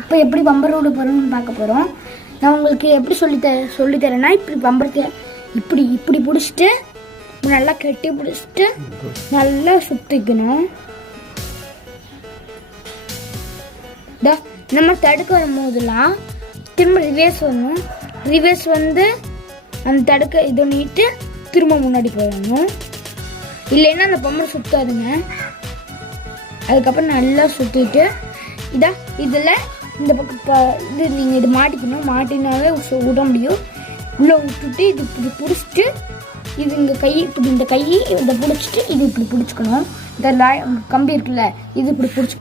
இப்போ எப்படி பம்பர் விட போகிறோம்னு பார்க்க போகிறோம். நான் உங்களுக்கு எப்படி சொல்லித்தரேன்னா, இப்படி பம்பரத்தை இப்படி இப்படி பிடிச்சிட்டு நல்லா கட்டி பிடிச்சிட்டு நல்லா சுற்றிக்கணும். நம்ம தடுக்க வரும்போதெல்லாம் திரும்ப ரிவேர்ஸ் வரணும். ரிவேர்ஸ் வந்து அந்த தடுக்க இது பண்ணிட்டு திரும்ப முன்னாடி போயிடணும். இல்லைன்னா அந்த பம்பரை சுற்றாதுங்க. அதுக்கப்புறம் நல்லா சுற்றிட்டு இதில் இந்த பக்கம் இது நீங்கள் இது மாட்டிக்கணும். மாட்டினாவே விட முடியும். உள்ளே விட்டுட்டு இது இப்படி பிடிச்சிட்டு இது இந்த கை இப்படி இந்த கையை இதை பிடிச்சிட்டு இது இப்படி பிடிச்சிக்கணும். இந்த கம்பி இருக்குல்ல இது இப்படி பிடிச்சி